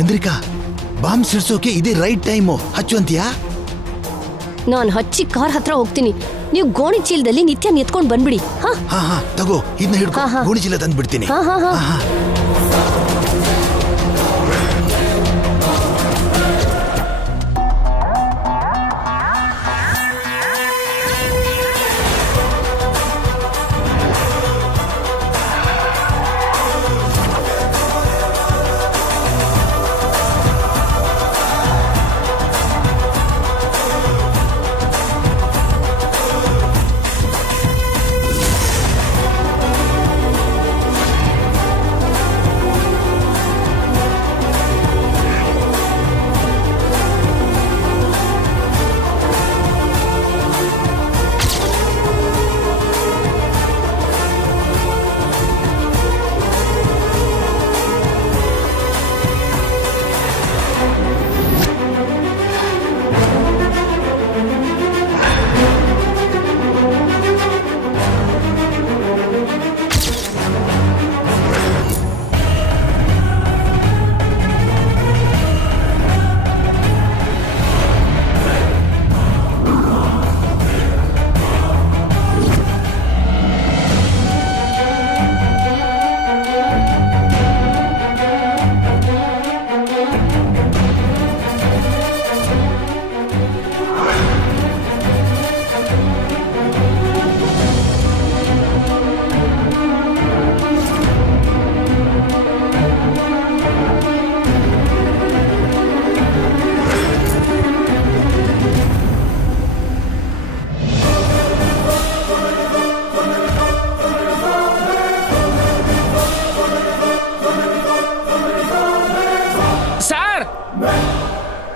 Chandrika, bomb ಸಿಡ್ಸೋಕೆ ಇದೇ right time, ಹಚ್ಚು ಅಂತೀಯಾ? ನಾನು ಹಚ್ಚಿ ಕಾರ್ ಹತ್ರ ಹೋಗ್ತೀನಿ, ನೀವು ಗೋಣಿ ಚೀಲದಲ್ಲಿ ನಿತ್ಯ ಎತ್ಕೊಂಡ್ ಬಂದ್ಬಿಡಿ. ಹಾ ಹಾ ತಗೋ, ಇದನ್ನ ಹಿಡ್ಕೊ, ಗೋಣಿ ಚೀಲ ತಂದ್ಬಿಡ್ತೀನಿ. ಹಾ ಹಾ ಹಾ.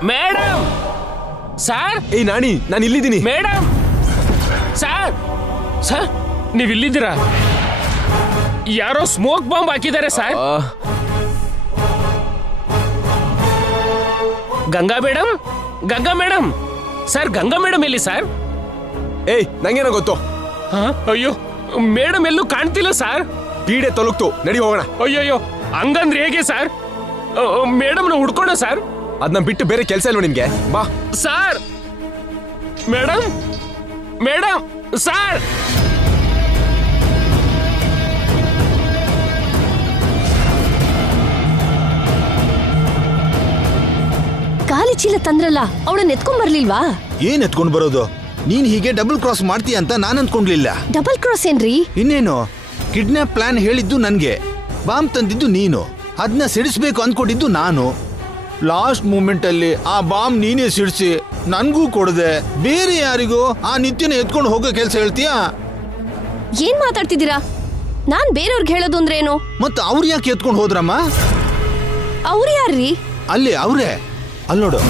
Madam sir. ಏಯ್ ನಾಣಿ, ನಾನು ಇಲ್ಲಿದ್ದೀನಿ. ಮೇಡಮ್ ಸರ್, ಸರ್ ನೀವು ಇಲ್ಲಿದ್ದೀರಾ? ಯಾರೋ ಸ್ಮೋಕ್ ಬಾಂಬ್ ಹಾಕಿದ್ದಾರೆ sir. Ganga madam, Ganga madam sir, Ganga madam ಎಲ್ಲಿ ಸರ್? ಏಯ್ ನಂಗೇನೋ ಗೊತ್ತು. ಅಯ್ಯೋ ಮೇಡಮ್ ಎಲ್ಲೂ ಕಾಣ್ತಿಲ್ಲ ಸರ್. ಪೀಡೆ ತೊಲಗ್ತು, ನಡಿ ಹೋಗೋಣ. ಅಯ್ಯಯ್ಯೋ ಹಂಗಂದ್ರೆ ಹೇಗೆ ಸರ್? ಮೇಡಮ್ನ ಹುಡ್ಕೋಣ ಸರ್. ಅದನ್ನ ಬಿಟ್ಟು ಬೇರೆ ಕೆಲಸ ಇಲ್ವ ನಿಮ್ಗೆ? ಬಾ ಸರ್. Madam, madam sir. ಖಾಲಿ ಚೀಲ ತಂದ್ರಲ್ಲ, ಅವಳನ್ನ ಎತ್ಕೊಂಡ್ ಬರ್ಲಿಲ್ವಾ? ಏನ್ ಎತ್ಕೊಂಡ್ ಬರೋದು? ನೀನ್ ಹೀಗೆ ಡಬಲ್ ಕ್ರಾಸ್ ಮಾಡ್ತೀಯ ಅಂತ ನಾನು ಅನ್ಕೊಂಡ್ಲಿಲ್ಲ. ಡಬಲ್ ಕ್ರಾಸ್ ಏನ್ರಿ? ಇನ್ನೇನು, ಕಿಡ್ನಾಪ್ ಪ್ಲಾನ್ ಹೇಳಿದ್ದು ನನ್ಗೆ, ಬಾಂಬ್ ತಂದಿದ್ದು ನೀನು, ಅದನ್ನ ಸಿಡಿಸ್ಬೇಕು ಅನ್ಕೊಂಡಿದ್ದು ನಾನು. ಲಾಸ್ಟ್ ಮೂಮೆಂಟ್ ಅಲ್ಲಿ ಆ ಬಾಂಬ್ ನೀನೇ ಸಿಡಿಸಿ ನನ್ಗೂ ಕೊಡದೆ ಬೇರೆ ಯಾರಿಗೂ ಆ ನಿತ್ಯನ ಎತ್ಕೊಂಡು ಹೋಗೋ ಕೆಲಸ ಹೇಳ್ತೀಯಾ? ಏನ್ ಮಾತಾಡ್ತಿದ್ದೀರಾ? ನಾನ್ ಬೇರೆಯವ್ರಿಗೆ ಹೇಳೋದು ಅಂದ್ರೆ ಏನು? ಮತ್ತ ಅವ್ರು ಯಾಕೆ ಎತ್ಕೊಂಡು ಹೋದ್ರಮ್ಮ? ಅವ್ರು ಯಾರ್ರಿ? ಅಲ್ಲಿ ಅವ್ರೇ, ಅಲ್ಲಿ ನೋಡು.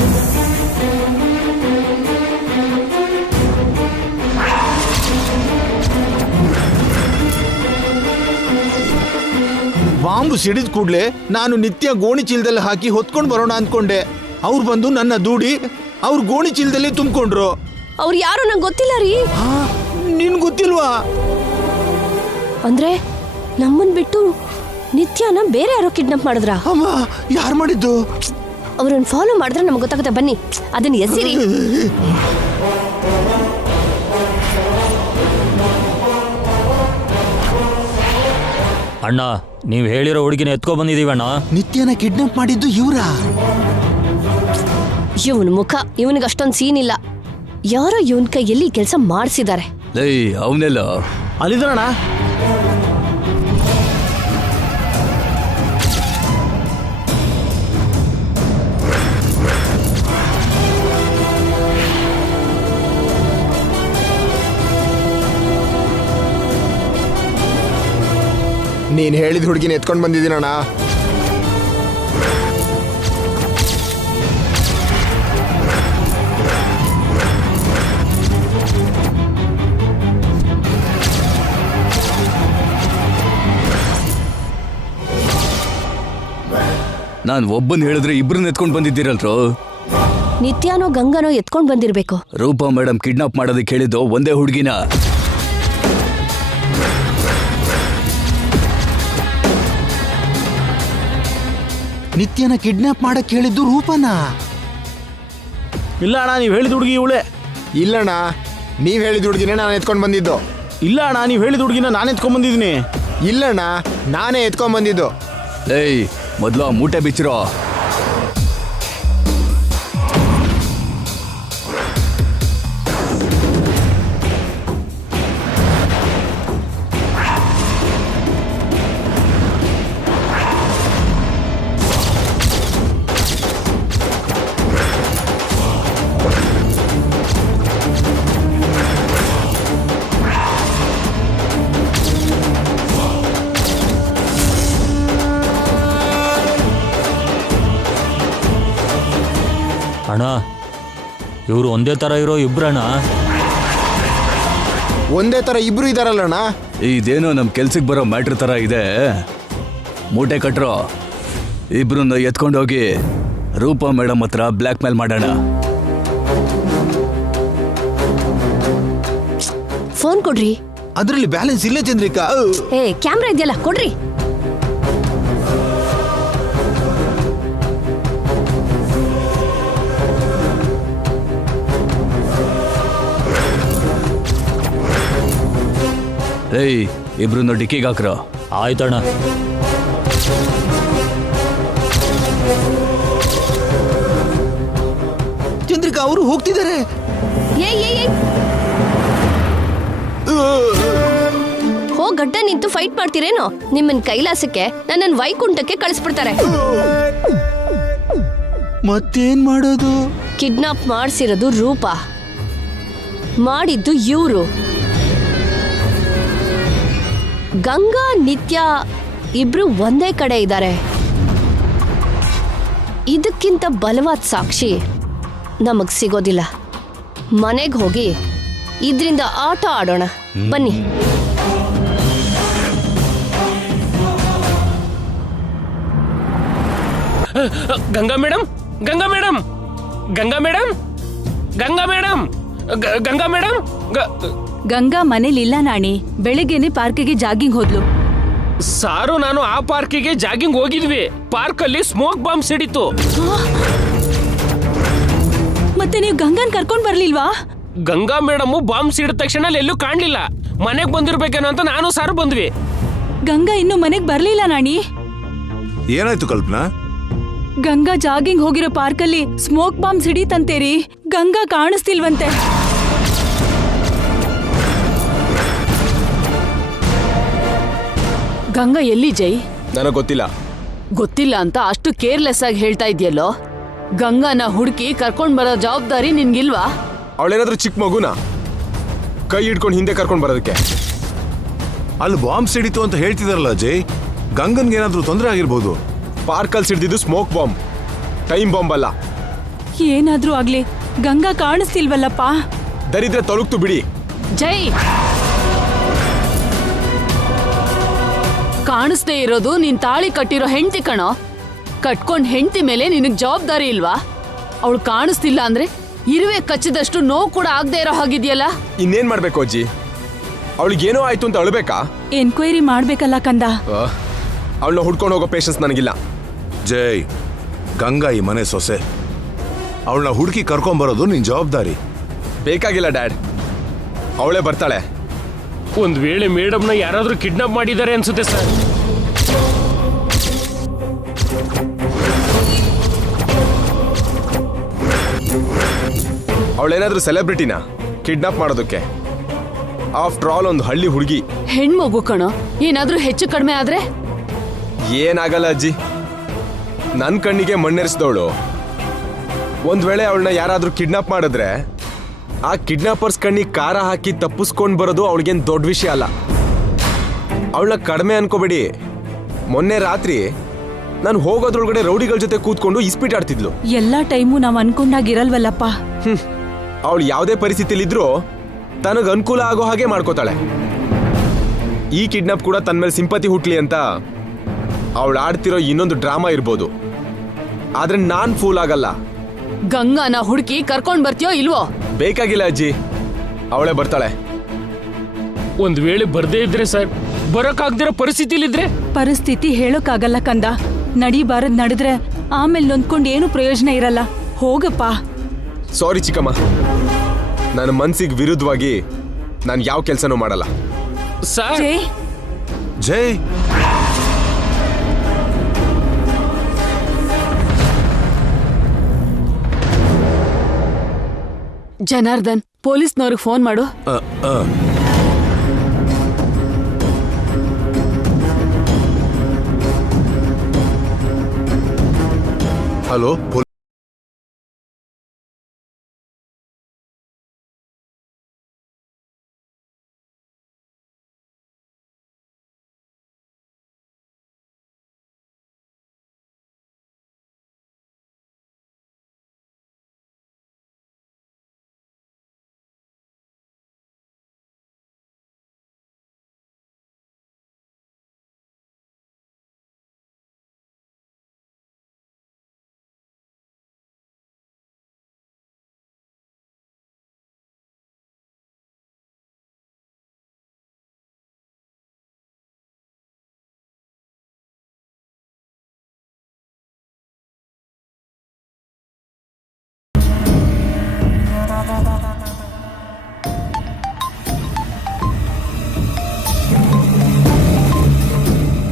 ಬಾಂಬು ಸಿಡಿದ ಕೂಡ್ಲೆ ನಾನು ನಿತ್ಯ ಗೋಣಿ ಚೀಲದಲ್ಲಿ ಹಾಕಿ ಹೊತ್ಕೊಂಡು ಬರೋಣ ಅಂದ್ಕೊಂಡೆ. ಅವ್ರು ಬಂದು ನನ್ನ ದೂಡಿ ಅವ್ರು ಗೋಣಿ ಚೀಲದಲ್ಲಿ ತುಂಬಿಕೊಂಡ್ರು. ಅವ್ರು ಯಾರು ನಂಗೆ ಗೊತ್ತಿಲ್ಲ ರೀ. ನಿನ್ ಗೊತ್ತಿಲ್ವಾ? ಅಂದ್ರೆ ನಮ್ಮನ್ ಬಿಟ್ಟು ನಿತ್ಯನ ಬೇರೆ ಯಾರೋ ಕಿಡ್ನಾಪ್ ಮಾಡಿದ್ರ? ಅಮ್ಮ, ಯಾರು ಮಾಡಿದ್ದು? ಅವ್ರನ್ನ ಫಾಲೋ ಮಾಡಿದ್ರೆ ನಮ್ಗೆ ಗೊತ್ತಾಗುತ್ತೆ, ಬನ್ನಿ ಅದನ್ನ ಎಸಿರಿ. ಅಣ್ಣ, ನೀವು ಹೇಳಿರೋ ಹುಡುಗಿನ ಎತ್ಕೊ ಬಂದಿದೀವಣ್ಣ. ನಿತ್ಯನ ಕಿಡ್ನಾಪ್ ಮಾಡಿದ್ದು ಇವ್ರಾ? ಇವನ್ ಮುಖ, ಇವನಿಗೆ ಅಷ್ಟೊಂದು ಸೀನ್ ಇಲ್ಲ. ಯಾರೋ ಇವನ್ ಕೈಯಲ್ಲಿ ಕೆಲಸ ಮಾಡಿಸಿದ್ದಾರೆ. ಅವನೆಲ್ಲ ಅಲ್ಲಿದ್ದಾನಣ್ಣ. ನೀನ್ ಹೇಳಿದ ಹುಡುಗಿನ ಎತ್ಕೊಂಡು ಬಂದಿದ್ದೀನಣ್ಣ. ನಾನು ಒಬ್ಬನ್ ಹೇಳಿದ್ರೆ ಇಬ್ರನ್ನ ಎತ್ಕೊಂಡು ಬಂದಿದ್ದೀರಲ್ರು. ನಿತ್ಯಾನೋ ಗಂಗಾನೋ ಎತ್ಕೊಂಡ್ ಬಂದಿರ್ಬೇಕು. ರೂಪಾ ಮೇಡಮ್ ಕಿಡ್ನಾಪ್ ಮಾಡೋದಕ್ಕೆ ಹೇಳಿದ್ದು ಒಂದೇ ಹುಡುಗಿನ. ನಿತ್ಯನ ಕಿಡ್ನಾಪ್ ಮಾಡಕ್ ಹೇಳಿದ್ದು ರೂಪನಾ? ಇಲ್ಲ ಅಣ್ಣ, ನೀವು ಹೇಳಿದ ಹುಡುಗಿ ಇವಳೆ. ಇಲ್ಲಣ್ಣ, ನೀವ್ ಹೇಳಿದ ಹುಡುಗಿನೇ ನಾನು ಎತ್ಕೊಂಡು ಬಂದಿದ್ದು. ಇಲ್ಲ ಅಣ್ಣ, ನೀವು ಹೇಳಿದ ಹುಡುಗಿನ ನಾನು ಎತ್ಕೊಂಡ್ ಬಂದಿದ್ದೀನಿ. ಇಲ್ಲಣ್ಣ, ನಾನೇ ಎತ್ಕೊಂಡ್ ಬಂದಿದ್ದು. ಏಯ್, ಮೊದಲು ಮೂಟೆ ಬಿಚ್ಚಿರೋ. ಅಣ್ಣ, ಇವರು ಒಂದೇ ಥರ ಇರೋ ಇಬ್ರಣ್ಣ. ಒಂದೇ ತರ ಇಬ್ರು ಇದಾರಲ್ಲಣ್ಣ. ಇದೇನೋ ನಮ್ಮ ಕೆಲ್ಸಕ್ಕೆ ಬರೋ ಮ್ಯಾಟ್ರ್ ಥರ ಇದೆ. ಮೂಟೆ ಕಟ್ರೋ, ಇಬ್ರನ್ನ ಎತ್ಕೊಂಡೋಗಿ ರೂಪಾ ಮೇಡಮ್ ಹತ್ರ ಬ್ಲ್ಯಾಕ್ ಮೇಲ್ ಮಾಡೋಣ. ಫೋನ್ ಕೊಡ್ರಿ. ಅದ್ರಲ್ಲಿ ಬ್ಯಾಲೆನ್ಸ್ ಇಲ್ಲೇ ಚಂದ್ರಿಕಾ. ಏ, ಕ್ಯಾಮ್ರಾ ಇದೆಯಲ್ಲ, ಕೊಡ್ರಿ. ಏಯ್, ಇಬ್ರನ್ನ ಡಿಕ್ಕಿಗೆ ಹಾಕ್ರೋ. ಆಯ್ತಣ್ಣ. ಚಂದ್ರಿಕಾ ಅವರು ಹೋಗ್ತಿದ್ದಾರೆ. ಹೋಗ್ ಗಡ್ಡ ನಿಂತು ಫೈಟ್ ಮಾಡ್ತೀರೇನೋ? ನಿಮ್ಮನ್ ಕೈಲಾಸಕ್ಕೆ ನನ್ನನ್ ವೈಕುಂಠಕ್ಕೆ ಕಳಿಸ್ಬಿಡ್ತಾರೆ. ಮತ್ತೇನ್ ಮಾಡೋದು? ಕಿಡ್ನಾಪ್ ಮಾಡ್ಸಿರೋದು ರೂಪ, ಮಾಡಿದ್ದು ಇವ್ರು. ಗಂಗಾ ನಿತ್ಯ ಇಬ್ರು ಒಂದೇ ಕಡೆ ಇದ್ದಾರೆ. ಇದಕ್ಕಿಂತ ಬಲವಾದ ಸಾಕ್ಷಿ ನಮಗ್ ಸಿಗೋದಿಲ್ಲ. ಮನೆಗೆ ಹೋಗಿ ಇದ್ರಿಂದ ಆಟ ಆಡೋಣ ಬನ್ನಿ. Ganga madam, Ganga madam, Ganga madam, Ganga madam, Ganga madam. Ganga ಮನೇಲಿಲ್ಲ ನಾಣಿ. ಬೆಳಿಗ್ಗೆನೆ ಪಾರ್ಕಿಗೆ ಜಾಗಿಂಗ್ ಹೋದ್ಲು. ಸಾರು ನಾನು ಆ ಪಾರ್ಕಿಗೆ ಜಾಗಿಂಗ್ ಹೋಗಿದ್ವಿ. ಪಾರ್ಕ್ ಅಲ್ಲಿ ಸ್ಮೋಕ್ ಬಾಂಬ್ ಸಿಡಿತು. ಮತ್ತೆ ನೀವು ಗಂಗಾನ್ ಕರ್ಕೊಂಡ್ ಬರ್ಲಿಲ್ವಾ? ಗಂಗಾ ಮೇಡಮ್ ಬಾಂಬ್ ಸಿಡಿದ ತಕ್ಷಣ ಎಲ್ಲೂ ಕಾಣ್ಲಿಲ್ಲ. ಮನೆಗ್ ಬಂದಿರ್ಬೇಕೇನೋ ಅಂತ ನಾನು ಸಾರು ಬಂದ್ವಿ. ಗಂಗಾ ಇನ್ನು ಮನೆಗ್ ಬರ್ಲಿಲ್ಲ ನಾಣಿ. ಏನಾಯ್ತು ಕಲ್ಪನಾ? ಗಂಗಾ ಜಾಗಿಂಗ್ ಹೋಗಿರೋ ಪಾರ್ಕಲ್ಲಿ ಸ್ಮೋಕ್ ಬಾಂಬ್ ಸಿಡಿತಂತೇರಿ. ಗಂಗಾ ಕಾಣಿಸ್ತಿಲ್ವಂತೆ. ಗಂಗಾ ಎಲ್ಲಿ ಜೈ? ನನಗೆ ಗೊತ್ತಿಲ್ಲ. ಗೊತ್ತಿಲ್ಲ ಅಂತ ಅಷ್ಟು ಕೇರ್ಲೆಸ್ ಆಗಿ ಹೇಳ್ತಾ ಇದೆಯಲ್ಲೋ. ಗಂಗಾನ ಹುಡುಕಿ ಕರ್ಕೊಂಡ್ ಬರೋ ಜವಾಬ್ದಾರಿ ನಿನ್ಗಿಲ್ವಾ? ಅವಳೇನಾದ್ರೂ ಚಿಕ್ಕ ಮಗುನ ಕೈ ಹಿಡ್ಕೊಂಡು ಹಿಂದೆ ಕರ್ಕೊಂಡು ಬರೋದಕ್ಕೆ? ಅಲ್ಲಿ ಬಾಂಬ್ ಸಿಡಿತು ಅಂತ ಹೇಳ್ತಿದಾರಲ್ಲ ಅಜಯ್, ಗಂಗನ್ಗೆ ಏನಾದ್ರೂ ತೊಂದರೆ ಆಗಿರ್ಬೋದು. ಪಾರ್ಕಲ್ಲಿ ಸಿಡ್ದಿದ್ದು ಸ್ಮೋಕ್ ಬಾಂಬ್, ಟೈಮ್ ಬಾಂಬ್ ಅಲ್ಲ. ಏನಾದ್ರೂ ಆಗ್ಲಿ, ಗಂಗಾ ಕಾಣಿಸ್ತಿಲ್ವಲ್ಲಪ್ಪ. ದರಿದ್ರೆ ತೊಲಗ್ತು ಬಿಡಿ. ಜೈ, ಕಾಣಿಸ್ದೇ ಇರೋದು ನೀನ್ ತಾಳಿ ಕಟ್ಟಿರೋ ಹೆಂಡತಿ ಕಣೋ. ಕಟ್ಕೊಂಡ್ ಹೆಂಡತಿ ಮೇಲೆ ನಿನಗ್ ಜವಾಬ್ದಾರಿ ಇಲ್ವಾ? ಅವಳು ಕಾಣಿಸ್ತಿಲ್ಲ ಅಂದ್ರೆ ಇರುವೆ ಕಚ್ಚಿದಷ್ಟು ನೋವು ಕೂಡ ಆಗದೆ ಇರೋ ಹಾಗಿದ್ಯಲ್ಲ. ಇನ್ನೇನ್ ಮಾಡ್ಬೇಕು ಅಜ್ಜಿ? ಅವಳಿಗೇನೋ ಆಯ್ತು ಅಂತ ಅಳ್ಬೇಕಾ? ಎನ್ಕ್ವೈರಿ ಮಾಡ್ಬೇಕಲ್ಲ ಕಂದ. ಅವಳನ್ನ ಹುಡ್ಕೊಂಡು ಹೋಗೋ ಪೇಷನ್ಸ್ ನನಗಿಲ್ಲ. ಜಯ್, ಗಂಗಾ ಈ ಮನೆ ಸೊಸೆ. ಅವಳನ್ನ ಹುಡುಕಿ ಕರ್ಕೊಂಬರೋದು ನಿನ್ ಜವಾಬ್ದಾರಿ. ಬೇಕಾಗಿಲ್ಲ ಡ್ಯಾಡ್, ಅವಳೇ ಬರ್ತಾಳೆ. ಒಂದ್ ವೇಳೆ ಮೇಡಮ್ನ ಯಾರಾದ್ರೂ ಕಿಡ್ನಾಪ್ ಮಾಡಿದ್ದಾರೆ ಅನ್ಸುತ್ತೆ ಸರ್. ಅವಳೇನಾದ್ರೂ ಸೆಲೆಬ್ರಿಟಿನ ಕಿಡ್ನಾಪ್ ಮಾಡೋದಕ್ಕೆ? ಆಫ್ಟರ್ ಆಲ್ ಒಂದು ಹಳ್ಳಿ ಹುಡುಗಿ. ಹೆಣ್ಮಗು ಕಣೋ, ಏನಾದ್ರೂ ಹೆಚ್ಚು ಕಡಿಮೆ ಆದ್ರೆ? ಏನಾಗಲ್ಲ ಅಜ್ಜಿ, ನನ್ನ ಕಣ್ಣಿಗೆ ಮಣ್ಣೆರೆಸಿದವಳು. ಒಂದ್ ವೇಳೆ ಅವಳನ್ನ ಯಾರಾದ್ರೂ ಕಿಡ್ನಾಪ್ ಮಾಡಿದ್ರೆ ಆ ಕಿಡ್ನಾಪರ್ಸ್ ಕಣ್ಣಿಗೆ ಖಾರ ಹಾಕಿ ತಪ್ಪಿಸ್ಕೊಂಡು ಬರೋದು ಅವಳಿಗೇನು ದೊಡ್ಡ ವಿಷಯ ಅಲ್ಲ. ಅವಳನ್ನ ಕಡಿಮೆ ಅನ್ಕೋಬೇಡಿ. ಮೊನ್ನೆ ರಾತ್ರಿ ನಾನು ಹೋಗೋದ್ರೊಳಗಡೆ ರೌಡಿಗಳ ಜೊತೆ ಕೂತ್ಕೊಂಡು ಇಸ್ಪೀಟ್ ಆಡ್ತಿದ್ಲು. ಎಲ್ಲಾ ಟೈಮು ನಾವ್ ಅನ್ಕೊಂಡಾಗಿರಲ್ವಲ್ಲಪ್ಪ. ಅವಳು ಯಾವುದೇ ಪರಿಸ್ಥಿತಿಲಿದ್ರೂ ತನಗೆ ಅನುಕೂಲ ಆಗೋ ಹಾಗೆ ಮಾಡ್ಕೋತಾಳೆ. ಈ ಕಿಡ್ನಾಪ್ ಕೂಡ ತನ್ನ ಮೇಲೆ ಸಿಂಪತಿ ಹುಟ್ಲಿ ಅಂತ ಅವಳು ಆಡ್ತಿರೋ ಇನ್ನೊಂದು ಡ್ರಾಮಾ ಇರ್ಬೋದು. ಆದ್ರೆ ನಾನ್ ಫೂಲ್ ಆಗಲ್ಲ. ಗಂಗಾನ ಹುಡುಕಿ ಕರ್ಕೊಂಡ್ ಬರ್ತೀಯೋ ಇಲ್ವೋ? ಬೇಕಾಗಿಲ್ಲ ಅಜ್ಜಿ, ಅವಳೇ ಬರ್ತಾಳೆ. ಒಂದ್ ವೇಳೆ ಬರ್ದೇ ಇದ್ರೆ ಸರ್, ಬರಕ್ಕಾಗ್ದಿರೋ ಪರಿಸ್ಥಿತಿಲಿದ್ರೆ? ಪರಿಸ್ಥಿತಿ ಹೇಳೋಕ್ಕಾಗಲ್ಲ ಕಂದ. ನಡಿಬಾರದ್ ನಡೆದ್ರೆ ಆಮೇಲೆ ನೊಂದ್ಕೊಂಡು ಏನು ಪ್ರಯೋಜನ ಇರಲ್ಲ. ಹೋಗಪ್ಪ. ಸಾರಿ ಚಿಕ್ಕಮ್ಮ, ನನ್ನ ಮನ್ಸಿಗೆ ವಿರುದ್ಧವಾಗಿ ನಾನು ಯಾವ ಕೆಲಸನೂ ಮಾಡಲ್ಲ. ಸರ್ ಜೈ, ಜೈ, ಜನಾರ್ದನ್, ಪೊಲೀಸ್ನವ್ರಿಗೆ ಫೋನ್ ಮಾಡು. ಹಲೋ.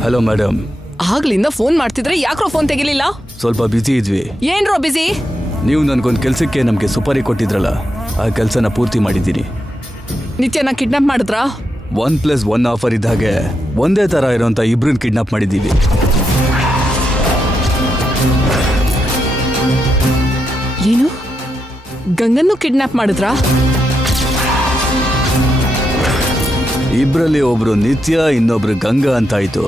Hello madam. ಆಗ್ಲಿಂದ ಫೋನ್ ಮಾಡ್ತಿದ್ರೆ ಯಾಕ್ರೋ ಫೋನ್ ತೆಗಿಲಿಲ್ಲ? ಸ್ವಲ್ಪ ಬ್ಯುಸಿ ಇದ್ವಿ. ಏನ್ರೋ ಬಿಸಿ? ನೀವು ನನ್ಗೊಂದು ಕೆಲ್ಸಕ್ಕೆ ನಮಗೆ ಸುಪಾರಿ ಕೊಟ್ಟಿದ್ರಲ್ಲ, ಆ ಕೆಲಸನ ಪೂರ್ತಿ ಮಾಡಿದ್ದೀನಿ. ನಿತ್ಯನ ಕಿಡ್ನಾಪ್ ಮಾಡಿದ್ರಾ? 1+1 ಆಫರ್ ಇದ್ದ ಹಾಗೆ ಒಂದೇ ತರ ಇರೋಂಥ ಇಬ್ರನ್ನ ಕಿಡ್ನಾಪ್ ಮಾಡಿದ್ದೀವಿ. ಏನು, ಗಂಗನ್ನು ಕಿಡ್ನಾಪ್ ಮಾಡಿದ್ರಾ? ಇಬ್ರಲ್ಲಿ ಒಬ್ರು ನಿತ್ಯ, ಇನ್ನೊಬ್ರು ಗಂಗಾ ಅಂತ ಆಯ್ತು.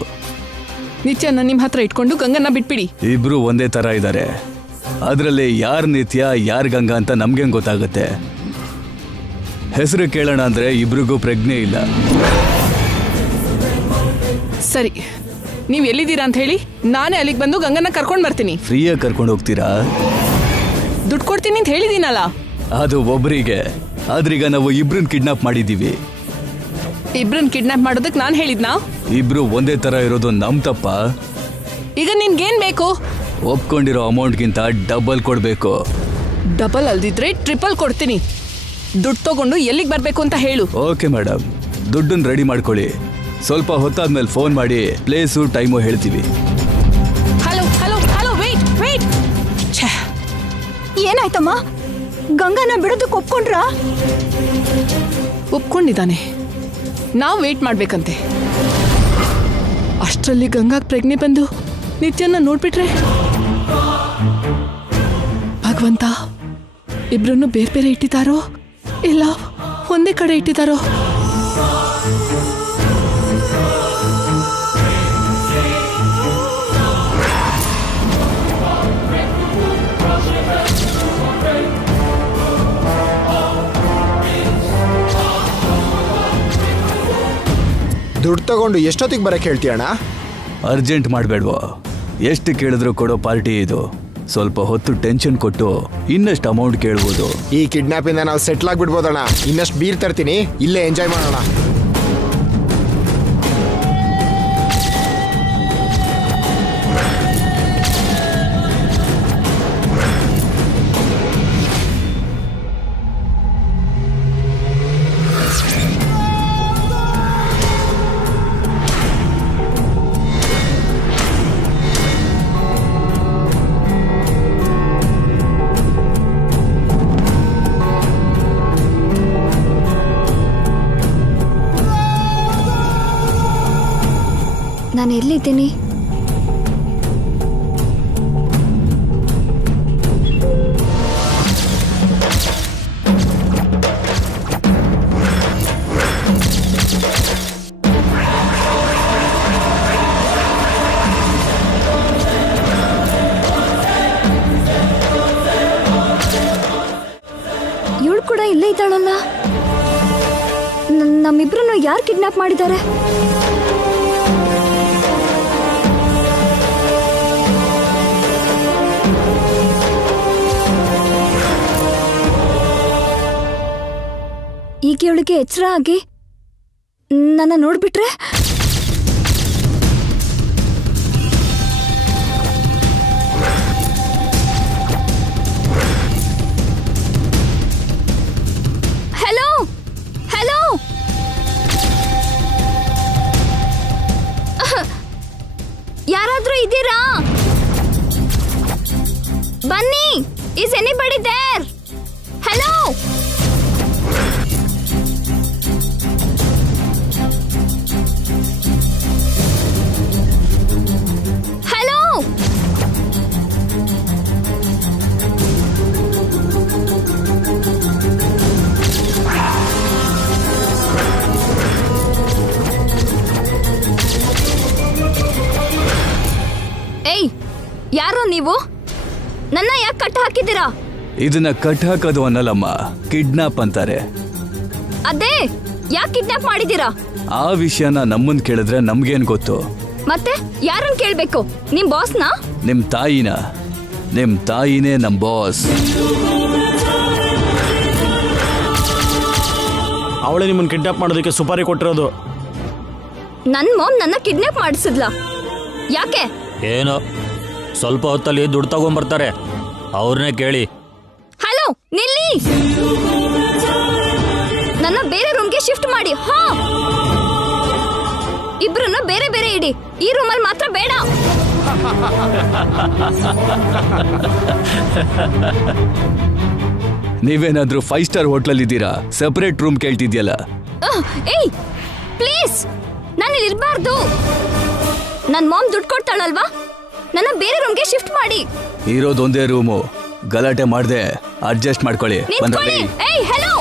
ನಿತ್ಯನ ನಿಮ್ ಹತ್ರ ಇಟ್ಕೊಂಡು ಗಂಗನ್ನ ಬಿಟ್ಬಿಡಿ. ಇಬ್ರು ಒಂದೇ ತರ ಇದ್ದಾರೆ. ಅದರಲ್ಲಿ ಯಾರ್ ನಿತ್ಯ ಯಾರ್ ಗಂಗಾ ಅಂತ ನಮ್ಗೆ ಗೊತ್ತಾಗುತ್ತೆ? ಹೆಸರು ಕೇಳೋಣ ಅಂದ್ರೆ ಇಬ್ರಿಗೂ ಪ್ರಜ್ಞೆ ಇಲ್ಲ. ಸರಿ, ನೀವ್ ಎಲ್ಲಿದ್ದೀರಾ ಅಂತ ಹೇಳಿ, ನಾನೇ ಅಲ್ಲಿಗೆ ಬಂದು ಗಂಗನ್ನ ಕರ್ಕೊಂಡ್ ಬರ್ತೀನಿ. ಫ್ರೀಯಾಗಿ ಕರ್ಕೊಂಡು ಹೋಗ್ತೀರಾ? ದುಡ್ಡು ಕೊಡ್ತೀನಿ ಅಂತ ಹೇಳಿದೀನಲ್ಲ. ಅದು ಒಬ್ರಿಗೆ, ಆದ್ರೀಗ ನಾವು ಇಬ್ರನ್ನ ಕಿಡ್ನಾಪ್ ಮಾಡಿದೀವಿ. ಇಬ್ರನ್ ಕಿಡ್ನಾಪ್ ಮಾಡೋದಕ್ ನಾನ್ ಹೇಳಿದ್ನಾ? ಇಬ್ರು ಒಂದೇ ತರ ಇರೋದು ನಮ್ ತಪ್ಪ? ಈಗ ನಿನ್ಗೇನ್ ಬೇಕು? ಒಪ್ಕೊಂಡಿರೋ ಅಮೌಂಟ್ಗಿಂತ ಡಬಲ್ ಕೊಡ್ಬೇಕು. ಡಬಲ್ ಅಲ್ದಿದ್ರೆ ಟ್ರಿಪಲ್ ಕೊಡ್ತೀನಿ. ದುಡ್ಡು ತಗೊಂಡು ಎಲ್ಲಿಗೆ ಬರ್ಬೇಕು ಅಂತ ಹೇಳು. ಓಕೆ ಮೇಡಮ್, ದುಡ್ಡನ್ನ ರೆಡಿ ಮಾಡ್ಕೊಳ್ಳಿ. ಸ್ವಲ್ಪ ಹೊತ್ತಾದ್ಮೇಲೆ ಫೋನ್ ಮಾಡಿ ಪ್ಲೇಸು ಟೈಮು ಹೇಳ್ತೀವಿ. Hello hello hello, wait wait. ಏನಾಯ್ತಮ್ಮ? ಗಂಗಾನ ಬಿಡೋದಕ್ಕೆ ಒಪ್ಕೊಂಡ್ರಾ? ಒಪ್ಕೊಂಡಿದ್ದಾನೆ. ನಾವು ವೇಟ್ ಮಾಡ್ಬೇಕಂತೆ. ಅಷ್ಟರಲ್ಲಿ ಗಂಗಾಗ್ ಪ್ರಜ್ಞೆ ಬಂದು ನಿತ್ಯನ್ನ ನೋಡ್ಬಿಟ್ರೆ? ಭಗವಂತ, ಇಬ್ರನ್ನು ಬೇರೆ ಬೇರೆ ಇಟ್ಟಿದ್ದಾರೋ ಇಲ್ಲ ಒಂದೇ ಕಡೆ ಇಟ್ಟಿದ್ದಾರೋ? ದುಡ್ಡು ತಗೊಂಡು ಎಷ್ಟೊತ್ತಿಗೆ ಬರಕ್ಕೆ ಹೇಳ್ತೀಯಣ್ಣ? ಅರ್ಜೆಂಟ್ ಮಾಡಬೇಡ್ವೋ? ಎಷ್ಟು ಕೇಳಿದ್ರು ಕೊಡೋ ಪಾರ್ಟಿ ಇದು. ಸ್ವಲ್ಪ ಹೊತ್ತು ಟೆನ್ಷನ್ ಕೊಟ್ಟು ಇನ್ನಷ್ಟು ಅಮೌಂಟ್ ಕೇಳ್ಬೋದು. ಈ ಕಿಡ್ನಾಪಿಂದ ನಾವು ಸೆಟ್ಲ್ ಆಗ್ಬಿಡ್ಬೋದಣ್ಣ. ಇನ್ನಷ್ಟು ಬೀರ್ ತರ್ತೀನಿ, ಇಲ್ಲೇ ಎಂಜಾಯ್ ಮಾಡೋಣ. ನಾನು ಎಲ್ಲಿದ್ದೀನಿ? ಇವಳು ಕೂಡ ಇಲ್ಲೇ ಇದ್ದಾಳಲ್ಲ. ನಮ್ಮಿಬ್ರನ್ನು ಯಾರು ಕಿಡ್ನಾಪ್ ಮಾಡಿದ್ದಾರೆ? ಈಗ ಇವಳಿಗೆ ಎಚ್ಚರ ಆಗಿ ನನ್ನ ನೋಡ್ಬಿಟ್ರೆ? ಬನ್ನಿ. Is anybody there? Hello. Hello. ಏಯ್, ಯಾರು ನೀವು? ನನ್ನ ಯಾಕೆ ಕಟ್ ಹಾಕಿದ್ದೀರಾ? ಇದನ್ನ ಕಟ್ ಹಾಕೋದು ಅನ್ನಲ್ಲಮ್ಮ, ಕಿಡ್ನಾಪ್ ಅಂತಾರೆ. ಅದೇ ಯಾಕೆ ಕಿಡ್ನಾಪ್ ಮಾಡಿದ್ದೀರಾ? ಆ ವಿಷಯನ ನಮ್ಮನ್ ಕೇಳಿದ್ರೆ ನಮ್ಗೇನ್ ಗೊತ್ತು? ಮತ್ತೆ ಯಾರನ್ನ ಕೇಳ್ಬೇಕು? ನಿಮ್ ಬಾಸ್ನ? ನಿಮ್ ತಾಯಿನ. ನಿಮ್ ತಾಯಿನೇ ನಮ್ ಬಾಸ್. ಅವಳೇ ನಿಮ್ಮನ್ನ ಕಿಡ್ನಾಪ್ ಮಾಡೋದಕ್ಕೆ ಸುಪಾರಿ ಕೊಟ್ಟಿರೋದು. ನನ್ ಮಾಮ್ ನನ್ನ ಕಿಡ್ನಾಪ್ ಮಾಡಿಸಿದ್ಲಾ? ಯಾಕೆ? ಏನೋ ಸ್ವಲ್ಪ ಹೊತ್ತಲ್ಲಿ ದುಡ್ಡು ತಗೊಂಡ್ಬರ್ತಾರೆ, ಅವ್ರನ್ನೇ ಕೇಳಿ. ಹಲೋ, ನಿಲ್ಲಿ. ನನ್ನ ಬೇರೆ ರೂಮ್ಗೆ ಶಿಫ್ಟ್ ಮಾಡಿ. ಹಾ, ಇಬ್ರನ್ನ ಬೇರೆ ಬೇರೆ ಇಡಿ. ಈ ರೂಮಲ್ಲಿ ಮಾತ್ರ ಬೇಡ. ನೀವೇನಾದ್ರೂ 5 ಸ್ಟಾರ್ ಹೋಟ್ಲಲ್ಲಿ ಇದ್ದೀರಾ? ಸೆಪರೇಟ್ ರೂಮ್ ಕೇಳ್ತಿದ್ಯಲ್ಲ. ಏಯ್ ಪ್ಲೀಸ್, ನಾನು ಇಲ್ಲಿ ಇರಬಾರ್ದು. ನನ್ನ ಮಾಮ್ ದುಡ್ಡು ಕೊಡ್ತಾಳಲ್ವಾ, ನನ್ನ ಬೇರೆ ರೂಮ್ಗೆ ಶಿಫ್ಟ್ ಮಾಡಿ. ಇರೋದೊಂದೇ ರೂಮು, ಗಲಾಟೆ ಮಾಡ್ದೆ ಅಡ್ಜಸ್ಟ್ ಮಾಡ್ಕೊಳ್ಳಿ. ನಿಂತ್ಕೊಳ್ಳಿ. ಏಯ್ ಹೆಲೋ.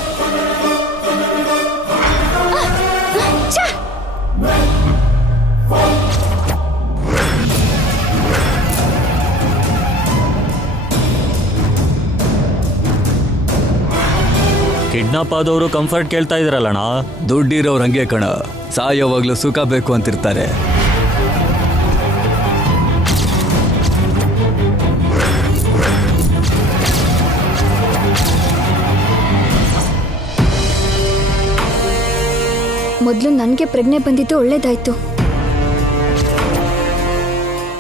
ಕಿಡ್ನಾಪ್ ಆದವರು ಕಂಫರ್ಟ್ ಕೇಳ್ತಾ ಇದ್ರಲ್ಲಣ್ಣ. ದುಡ್ಡಿರೋರು ಹಂಗೆ ಕಣ, ಸಾಯೋವಾಗ್ಲೂ ಸುಖ ಬೇಕು ಅಂತಿರ್ತಾರೆ. ಮೊದಲು ನನಗೆ ಪ್ರಜ್ಞೆ ಬಂದಿದ್ದು ಒಳ್ಳೇದಾಯ್ತು.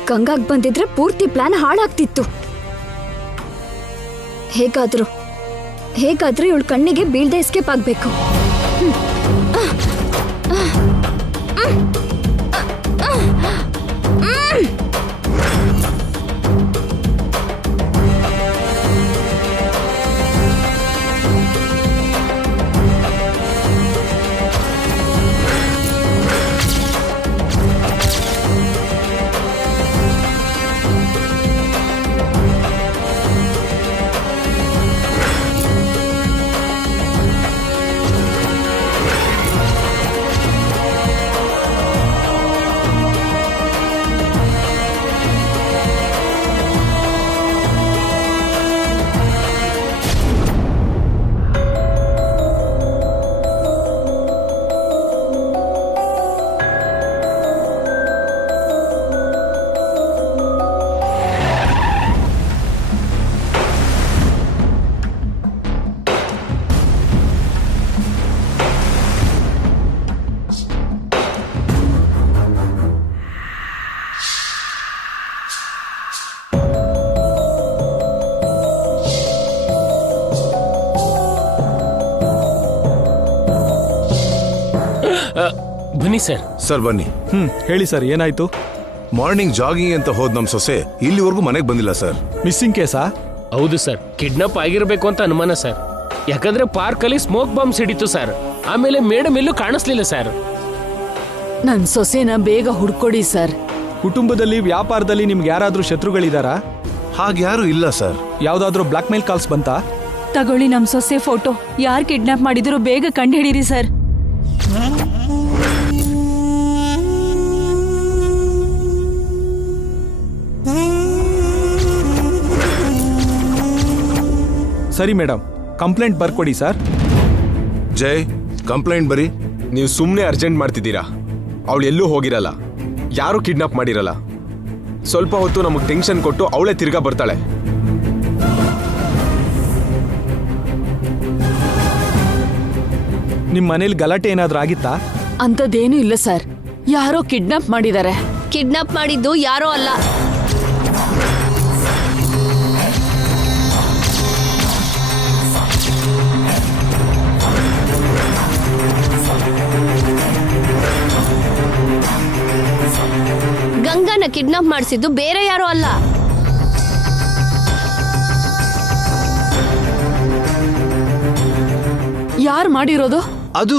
ಗಂಗಾಗ್ ಬಂದಿದ್ರೆ ಪೂರ್ತಿ ಪ್ಲಾನ್ ಹಾಳಾಗ್ತಿತ್ತು. ಹೇಗಾದ್ರೂ ಇವಳ ಕಣ್ಣಿಗೆ ಬೀಳ್ದೆ ಎಸ್ಕೇಪ್ ಆಗ್ಬೇಕು. ಬನ್ನಿ ಸರ್. ಸರ್ ಬನ್ನಿ. ಹೇಳಿ ಸರ್, ಏನಾಯ್ತು? ಮಾರ್ನಿಂಗ್ ಜಾಗಿಂಗ್ ಅಂತ ಹೋದ್ ನಮ್ ಸೊಸೆ ಇಲ್ಲಿವರೆಗೂ ಮನೆಗೆ ಬಂದಿಲ್ಲ ಸರ್. ಮಿಸ್ಸಿಂಗ್ ಕೇಸಾ? ಹೌದು ಸರ್, ಕಿಡ್ನಾಪ್ ಆಗಿರ್ಬೇಕು ಅಂತ ಅನುಮಾನ ಸರ್. ಯಾಕಂದ್ರೆ ಪಾರ್ಕ್ ಅಲ್ಲಿ ಸ್ಮೋಕ್ ಬಾಂಬ್ ಸಿಡಿತು ಸರ್. ಆಮೇಲೆ ಮೇಡಮ್ ಎಲ್ಲೂ ಕಾಣಿಸ್ಲಿಲ್ಲ ಸರ್. ನನ್ ಸೊಸೆನ ಬೇಗ ಹುಡ್ಕೊಡಿ ಸರ್. ಕುಟುಂಬದಲ್ಲಿ ವ್ಯಾಪಾರದಲ್ಲಿ ನಿಮ್ಗೆ ಯಾರಾದ್ರೂ ಶತ್ರುಗಳಿದಾರಾ? ಹಾಗ್ಯಾರು ಇಲ್ಲ ಸರ್. ಯಾವ್ದಾದ್ರೂ ಬ್ಲಾಕ್ ಮೇಲ್ ಕಾಲ್ಸ್ ಬಂತಾ? ತಗೊಳ್ಳಿ ನಮ್ ಸೊಸೆ ಫೋಟೋ. ಯಾರು ಕಿಡ್ನಾಪ್ ಮಾಡಿದ್ರು ಬೇಗ ಕಂಡುಹಿಡೀರಿ ಸರ್. ಸರಿ ಮೇಡಮ್, ಕಂಪ್ಲೇಂಟ್ ಬರ್ಕೊಡಿ ಸರ್. ಜೈ, ಕಂಪ್ಲೇಂಟ್ ಬರಿ. ನೀವು ಸುಮ್ಮನೆ ಅರ್ಜೆಂಟ್ ಮಾಡ್ತಿದ್ದೀರಾ. ಅವಳು ಎಲ್ಲೂ ಹೋಗಿರಲ್ಲ, ಯಾರು ಕಿಡ್ನಾಪ್ ಮಾಡಿರಲ್ಲ. ಸ್ವಲ್ಪ ಹೊತ್ತು ನಮಗೆ ಟೆನ್ಷನ್ ಕೊಟ್ಟು ಅವಳೇ ತಿರ್ಗಾ ಬರ್ತಾಳೆ. ನಿಮ್ ಮನೇಲಿ ಗಲಾಟೆ ಏನಾದ್ರೂ ಆಗಿತ್ತಾ? ಅಂತದೇನೂ ಇಲ್ಲ ಸರ್, ಯಾರೋ ಕಿಡ್ನಾಪ್ ಮಾಡಿದ್ದಾರೆ. ಕಿಡ್ನಾಪ್ ಮಾಡಿದ್ದು ಯಾರೋ ಅಲ್ಲ. ಗಂಗಾನ ಕಿಡ್ನಾಪ್ ಮಾಡಿಸಿದ್ದು ಬೇರೆ ಯಾರೋ ಅಲ್ಲ. ಯಾರು ಮಾಡಿರೋದು? ಅದು